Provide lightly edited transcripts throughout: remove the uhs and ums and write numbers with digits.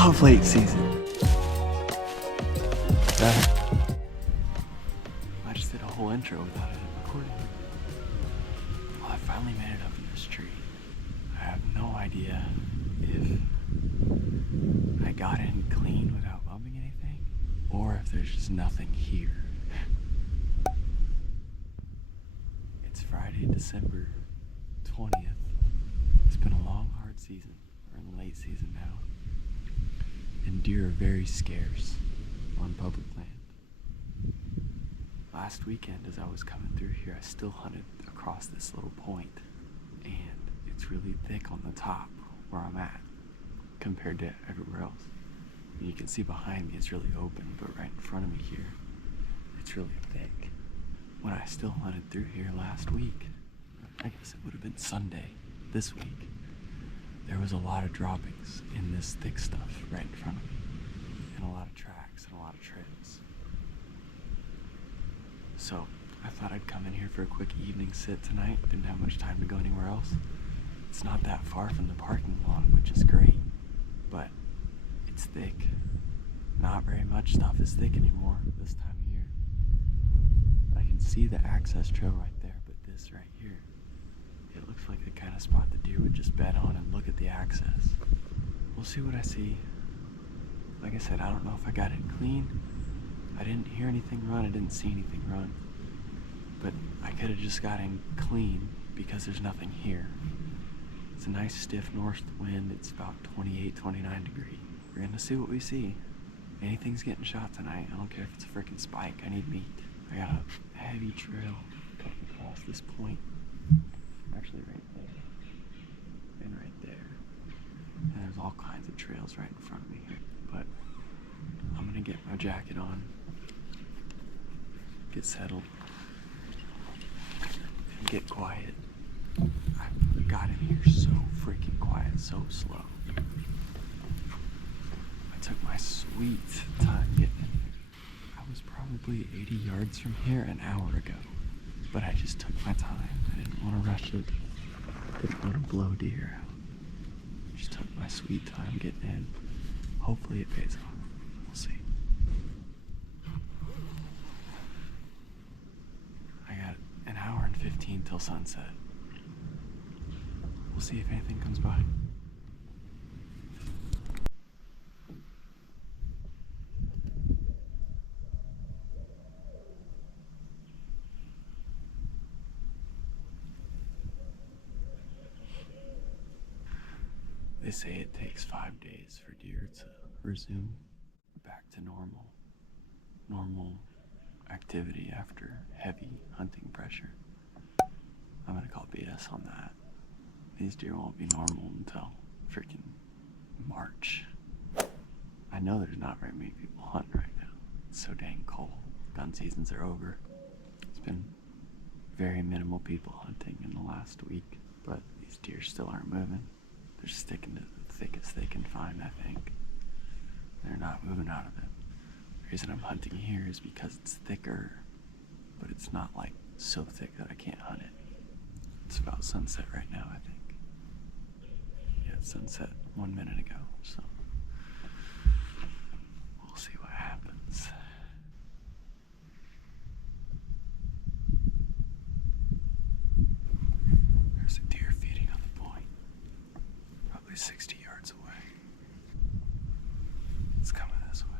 love late season. I just did a whole intro without it recording. Well, I finally made it up in this tree. I have no idea if I got in clean without bumping anything, or if there's just nothing here. It's Friday, December 20th. It's been a long, hard season. We're in the late season now. And deer are very scarce on public land. Last weekend, as I was coming through here, I still hunted across this little point, and it's really thick on the top where I'm at compared to everywhere else. And you can see behind me it's really open, but right in front of me here, it's really thick. When I still hunted through here last week, I guess it would have been Sunday this week, there was a lot of droppings in this thick stuff right in front of me, and a lot of tracks and a lot of trails. So I thought I'd come in here for a quick evening sit tonight. Didn't have much time to go anywhere else. It's not that far from the parking lot, which is great, but it's thick. Not very much stuff is thick anymore this time of year. I can see the access trail right there, but this right here, it looks like the kind of spot the deer would just bed on and look at the access. We'll see what I see. Like I said, I don't know if I got it clean. I didn't hear anything run, I didn't see anything run. But I could have just got in clean because there's nothing here. It's a nice stiff north wind. It's about 28, 29 degrees. We're gonna see what we see. Anything's getting shot tonight. I don't care if it's a freaking spike. I need meat. I got a heavy trail cutting across this point. Actually right there. And right there. And there's all kinds of trails right in front of me here. But I'm gonna get my jacket on, get settled, and get quiet. I got in here so freaking quiet, so slow. I took my sweet time getting in here. I was probably 80 yards from here an hour ago, but I just took my time. I didn't want to rush it. Didn't want to blow deer out. Just took my sweet time getting in. Hopefully it pays off. We'll see. I got an hour and 15 till sunset. We'll see if anything comes by. They say it takes 5 days for deer to resume back to normal activity after heavy hunting pressure. I'm gonna call BS on that. These deer won't be normal until freaking March. I know there's not very many people hunting right now. It's so dang cold. Gun seasons are over. It's been very minimal people hunting in the last week, but these deer still aren't moving. They're sticking to the thickest they can find, I think. They're not moving out of it. The reason I'm hunting here is because it's thicker, but it's not like so thick that I can't hunt it. It's about sunset right now, I think. Yeah, it's sunset 1 minute ago, so we'll see what happens. There's a deer feeding on the point, probably 60 yards away. It's coming this way.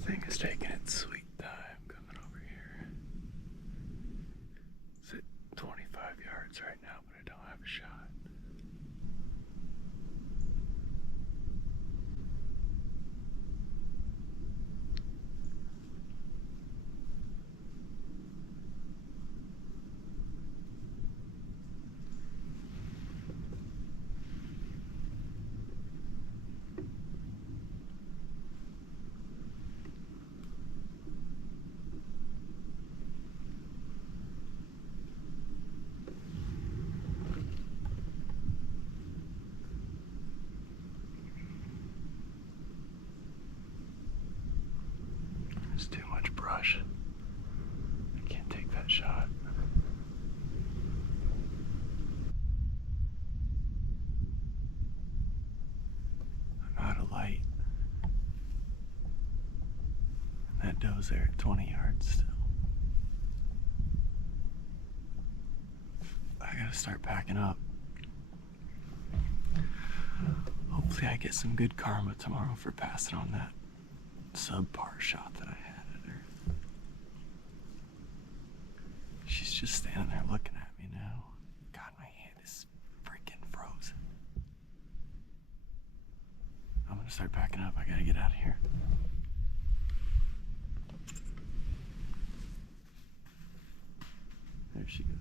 Thing is taking its sweet time coming over here. It's at 25 yards right now, but I don't have a shot. gosh. I can't take that shot. I'm out of light. And that doe's there at 20 yards still. I gotta start packing up. Hopefully I get some good karma tomorrow for passing on that subpar shot that I had at her. She's just standing there looking at me now. God, my hand is freaking frozen. I'm gonna start packing up. I gotta get out of here. There she goes.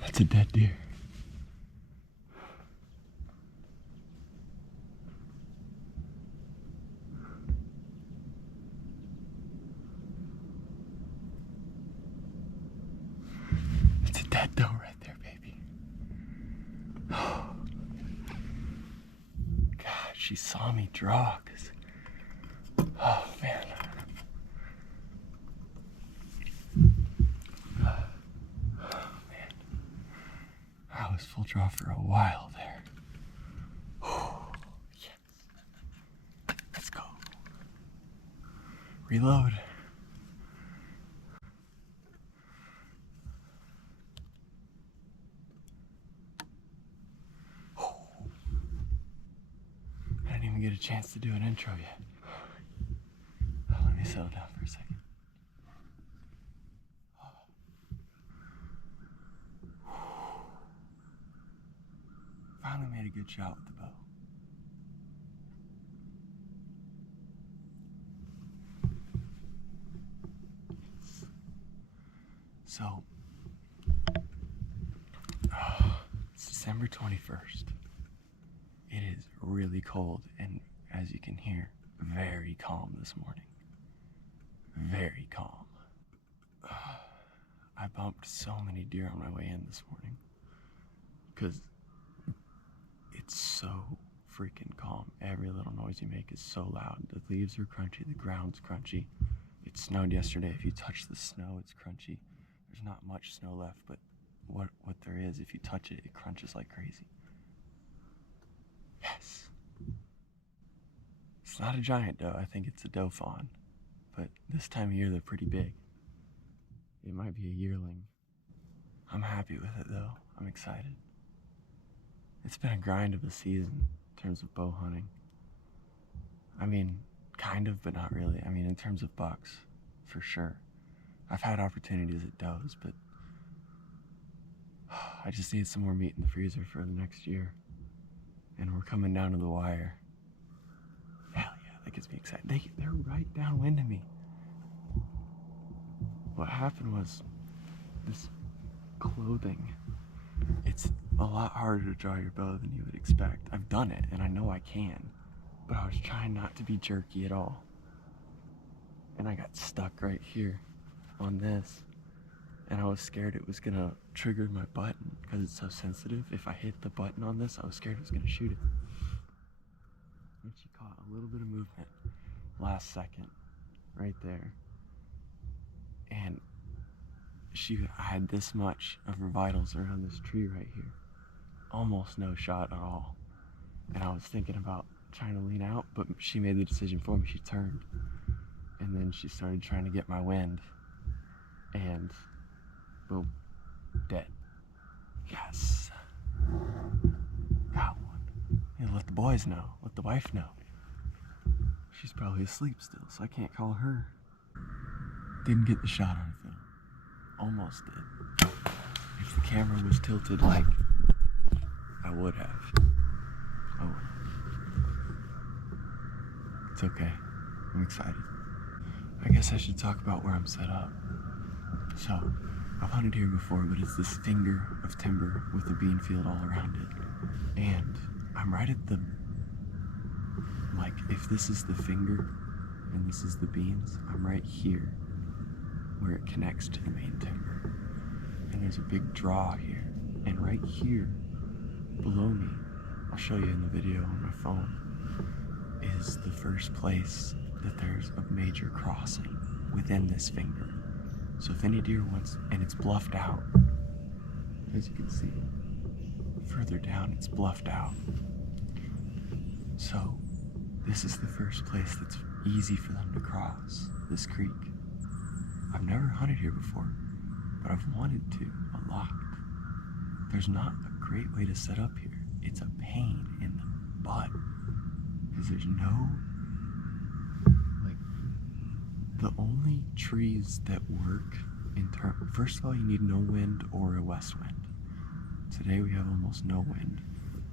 That's a dead deer. It's a dead doe right there, baby. God, she saw me draw, 'cause, oh man. I was full draw for a while there. Yes. Let's go. Reload. I didn't even get a chance to do an intro yet. Let me settle down for a second. Finally made a good shot with the bow. So, it's December 21st. It is really cold, and as you can hear, very calm this morning. Very calm. I bumped so many deer on my way in this morning because it's so freaking calm. Every little noise you make is so loud. The leaves are crunchy, the ground's crunchy. It snowed yesterday. If you touch the snow, it's crunchy. There's not much snow left, but what there is, if you touch it, it crunches like crazy. Yes. It's not a giant doe. I think it's a doe fawn. But this time of year, they're pretty big. It might be a yearling. I'm happy with it, though. I'm excited. It's been a grind of a season to terms of bow hunting. I mean, kind of, but not really. I mean, in terms of bucks, for sure. I've had opportunities at does, but I just need some more meat in the freezer for the next year. And we're coming down to the wire. Hell yeah, that gets me excited. They're right downwind of me. What happened was this clothing. It's a lot harder to draw your bow than you would expect. I've done it, and I know I can, but I was trying not to be jerky at all. And I got stuck right here on this, and I was scared it was gonna trigger my button because it's so sensitive. If I hit the button on this, I was scared it was gonna shoot it. And she caught a little bit of movement last second, right there. And I had this much of her vitals around this tree right here. Almost no shot at all. And I was thinking about trying to lean out, but she made the decision for me. She turned, and then she started trying to get my wind, and boom, dead. Yes. Got one. Yeah, let the boys know. Let the wife know. She's probably asleep still, so I can't call her. Didn't get the shot on film. Almost did. If the camera was tilted like I would have. Oh well. It's okay. I'm excited. I guess I should talk about where I'm set up. So, I've hunted here before, but it's this finger of timber with a bean field all around it. And I'm right at the, like, if this is the finger and this is the beans, I'm right here where it connects to the main timber. And there's a big draw here. And right here, below me, I'll show you in the video on my phone, is the first place that there's a major crossing within this finger. So if any deer wants, and it's bluffed out, as you can see, further down it's bluffed out. So this is the first place that's easy for them to cross, this creek. I've never hunted here before, but I've wanted to a lot. There's not a great way to set up here. It's a pain in the butt, because there's no, like, the only trees that work first of all, you need no wind or a west wind. Today we have almost no wind.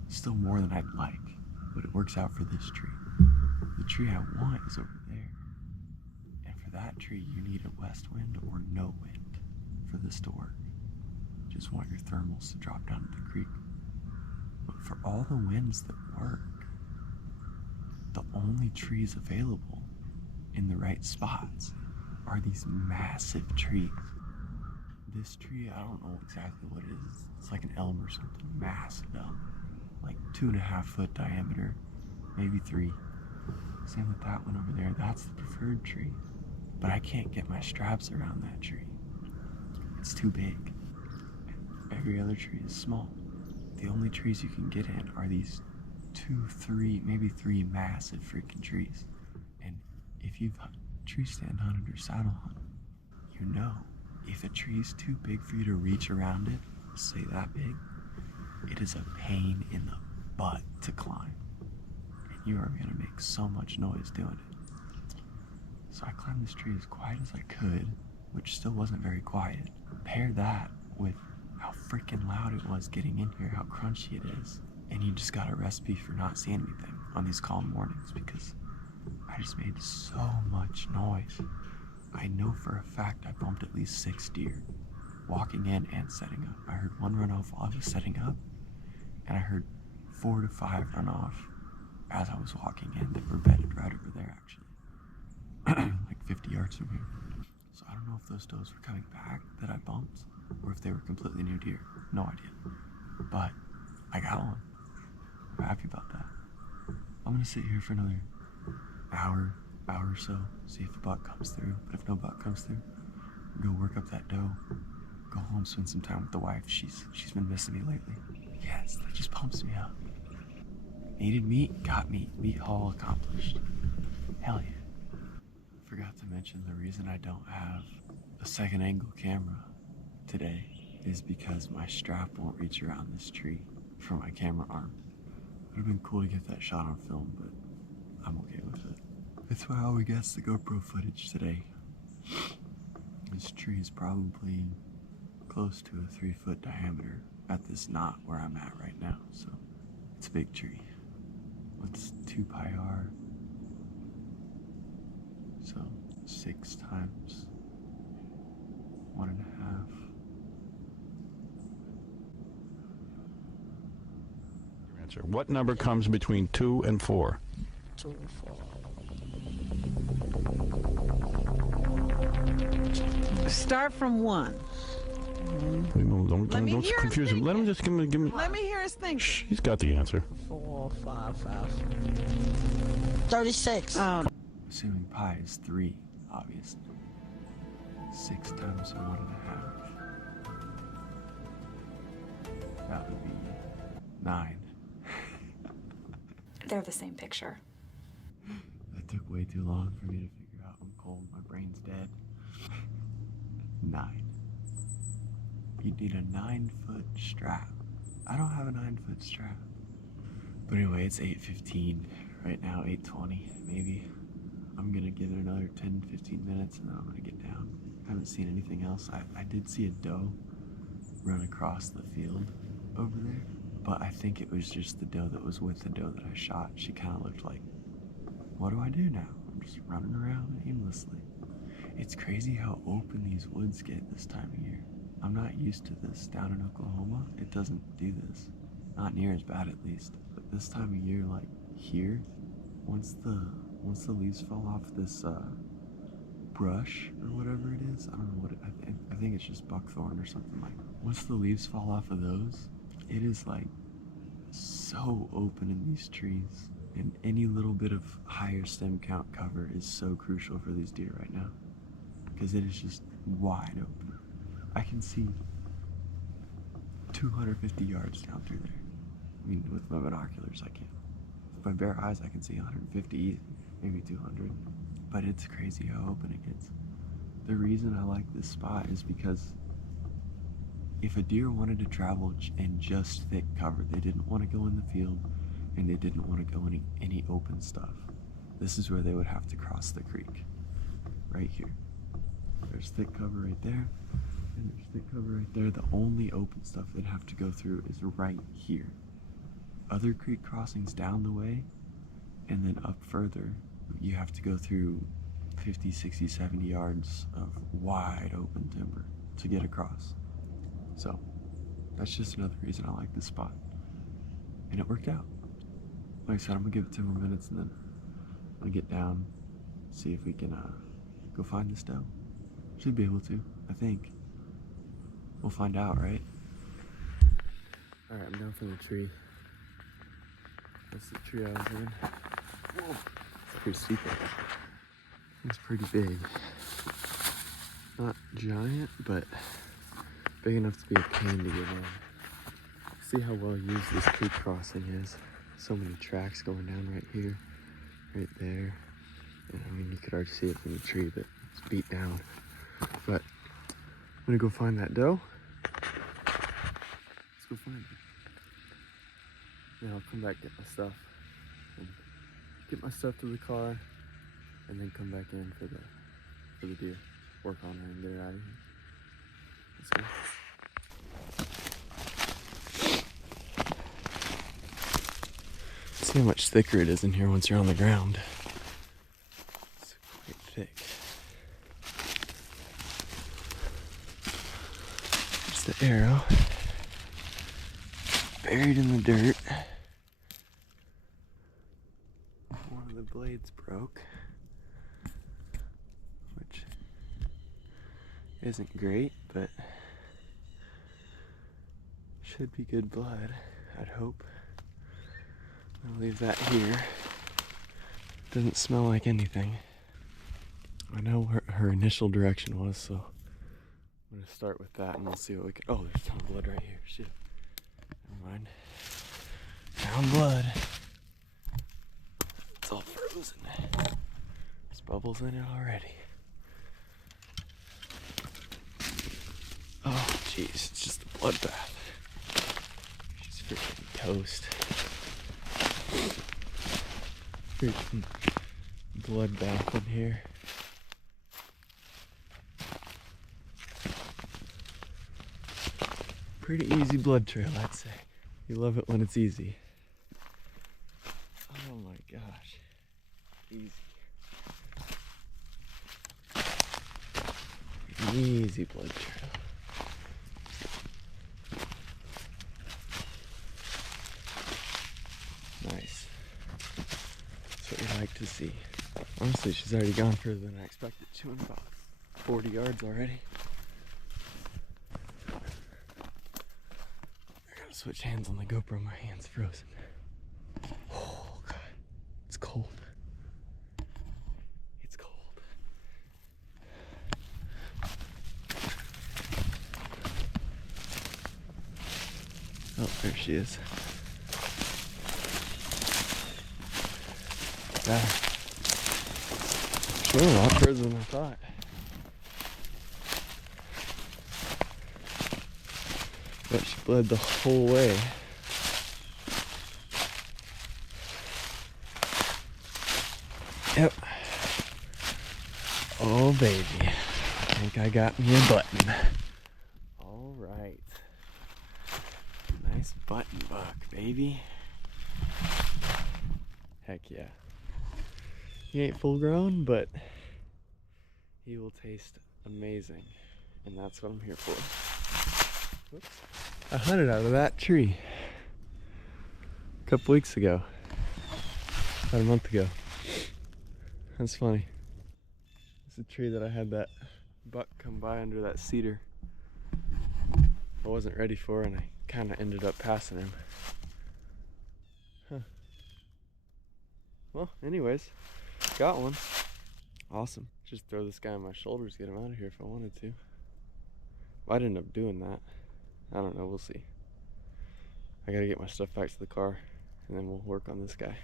Still more than I'd like, but it works out for this tree. The tree I want is over there. And for that tree, you need a west wind or no wind for this to work. Just want your thermals to drop down to the creek. But for all the winds that work, the only trees available in the right spots are these massive trees. This tree, I don't know exactly what it is. It's like an elm or something, massive elm. Like 2.5 foot diameter, maybe 3. Same with that one over there. That's the preferred tree. But I can't get my straps around that tree. It's too big. Every other tree is small. The only trees you can get in are these 2, 3, maybe 3 massive freaking trees. And if you've tree stand hunted or saddle hunted, you know, if a tree is too big for you to reach around it, say that big, it is a pain in the butt to climb. And you are gonna make so much noise doing it. So I climbed this tree as quiet as I could, which still wasn't very quiet. Pair that with how freaking loud it was getting in here, how crunchy it is, and you just got a recipe for not seeing anything on these calm mornings, because I just made so much noise. I know for a fact I bumped at least 6 deer walking in and setting up. I heard one run off while I was setting up, and I heard 4 to 5 run off as I was walking in that were bedded right over there, actually. Like 50 yards from here. So I don't know if those does were coming back that I bumped, or if they were completely new deer. No idea. But I got one. I'm happy about that. I'm gonna sit here for another hour or so, see if a buck comes through. But if no buck comes through, go work up that doe. Go home, spend some time with the wife. She's been missing me lately. Yes, that just pumps me up. Needed meat, got meat. Meat haul accomplished. Hell yeah. Forgot to mention the reason I don't have a second angle camera today is because my strap won't reach around this tree for my camera arm. Would have been cool to get that shot on film, but I'm okay with it. That's why all we got is the GoPro footage today. This tree is probably close to a 3-foot diameter at this knot where I'm at right now, so it's a big tree. What's 2 pi r? So 6 times 1.5. Answer. What number comes between 2 and 4? 2 and 4. Start from 1. Don't confuse him. Let him just give me. Let me hear his thinking. Shh, he's got the answer. 4, 5, 36. Assuming pi is 3, obviously. 6 times 1.5. That would be 9. They're the same picture. That took way too long for me to figure out. I'm cold. My brain's dead. 9. You'd need a 9-foot strap. I don't have a 9-foot strap. But anyway, it's 8:15 right now, 8:20 maybe. I'm gonna give it another 10-15 minutes and then I'm gonna get down. I haven't seen anything else. I did see a doe run across the field over there, but I think it was just the doe that was with the doe that I shot. She kind of looked like, what do I do now? I'm just running around aimlessly. It's crazy how open these woods get this time of year. I'm not used to this. Down in Oklahoma, it doesn't do this. Not near as bad, at least. But this time of year, like here, once the leaves fall off this brush or whatever it is, I don't know what I think it's just buckthorn or something like that. Once the leaves fall off of those, it is like so open in these trees, and any little bit of higher stem count cover is so crucial for these deer right now, because it is just wide open. I can see 250 yards down through there. I mean, with my binoculars I can. With my bare eyes I can see 150, maybe 200. But it's crazy how open it gets. The reason I like this spot is because if a deer wanted to travel in just thick cover, they didn't want to go in the field and they didn't want to go in any open stuff, this is where they would have to cross the creek. Right here. There's thick cover right there, and there's thick cover right there. The only open stuff they'd have to go through is right here. Other creek crossings down the way, and then up further, you have to go through 50, 60, 70 yards of wide open timber to get across. So that's just another reason I like this spot. And it worked out. Like I said, I'm gonna give it 10 more minutes and then I'm gonna get down, see if we can go find this doe. Should be able to, I think. We'll find out, right? Alright, I'm down from the tree. That's the tree I was in. Whoa. It's pretty steep. It's pretty big. Not giant, but big enough to be a pain to get in. See how well used this creek crossing is. So many tracks going down right here, right there. And I mean, you could already see it from the tree, but it's beat down. But I'm gonna go find that doe. Let's go find it. Then I'll come back, get my stuff, and get my stuff to the car, and then come back in for the deer. Work on her and get her out of here. Let's go. See how much thicker it is in here once you're on the ground. It's quite thick. There's the arrow. Buried in the dirt. One of the blades broke, which isn't great, but should be good blood, I'd hope. I'll leave that here. Doesn't smell like anything. I know where her initial direction was, so I'm gonna start with that and we'll see what we can. Oh, there's a ton of blood right here. Shit. Never mind. Found blood. It's all frozen. There's bubbles in it already. Oh, jeez, it's just a bloodbath. She's freaking toast. Freaking bloodbath in here. Pretty easy blood trail, I'd say. You love it when it's easy. Oh my gosh. Easy. Easy blood trail. Nice. That's what you like to see. Honestly, she's already gone further than I expected. She went about 40 yards already. I gotta switch hands on the GoPro. My hand's frozen. Oh god, it's cold. It's cold. Oh, there she is. Yeah. She went a lot further than I thought. But she bled the whole way. Yep. Oh baby, I think I got me a button. All right. Nice button buck, baby. Heck yeah. He ain't full grown, but he will taste amazing. And that's what I'm here for. Whoops. I hunted out of that tree a couple weeks ago. About a month ago. That's funny. It's a tree that I had that buck come by under that cedar. I wasn't ready for, and I kind of ended up passing him. Huh. Well, anyways, got one. Awesome. Just throw this guy on my shoulders, get him out of here if I wanted to. Well, I'd end up doing that. I don't know, we'll see. I gotta get my stuff back to the car, and then we'll work on this guy.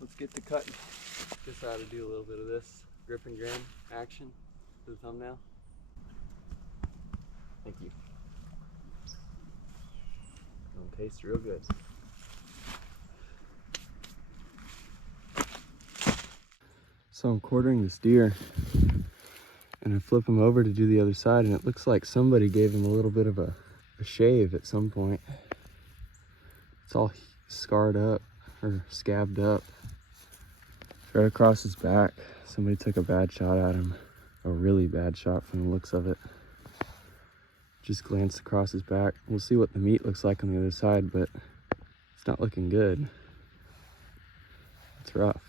Let's get to cutting. Just how to do a little bit of this grip and grain action for the thumbnail. Thank you. It'll taste real good. So I'm quartering this deer and I flip him over to do the other side, and it looks like somebody gave him a little bit of a shave at some point. It's all scarred up or scabbed up. Right across his back. Somebody took a bad shot at him. A really bad shot from the looks of it. Just glanced across his back. We'll see what the meat looks like on the other side, but it's not looking good. It's rough.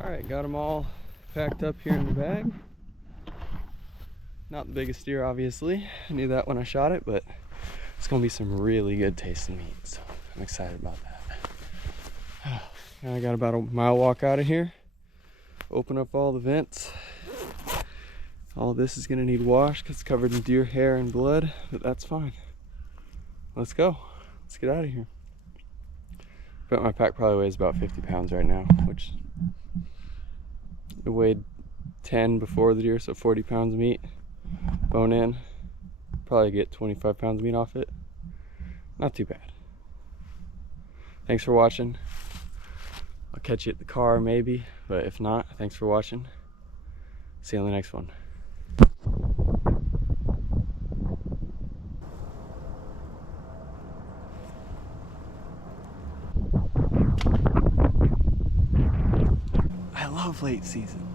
Alright, got them all packed up here in the bag. Not the biggest deer, obviously. I knew that when I shot it, but it's gonna be some really good tasting meat, so I'm excited about that. Now I got about a mile walk out of here. Open up all the vents. All this is gonna need washed because it's covered in deer hair and blood, but that's fine. Let's go. Let's get out of here. But my pack probably weighs about 50 pounds right now, which it weighed 10 before the deer, so 40 pounds of meat. Bone in. Probably get 25 pounds of meat off it. Not too bad. Thanks for watching. I'll catch you at the car maybe, but if not, thanks for watching. See you on the next one. I love late season.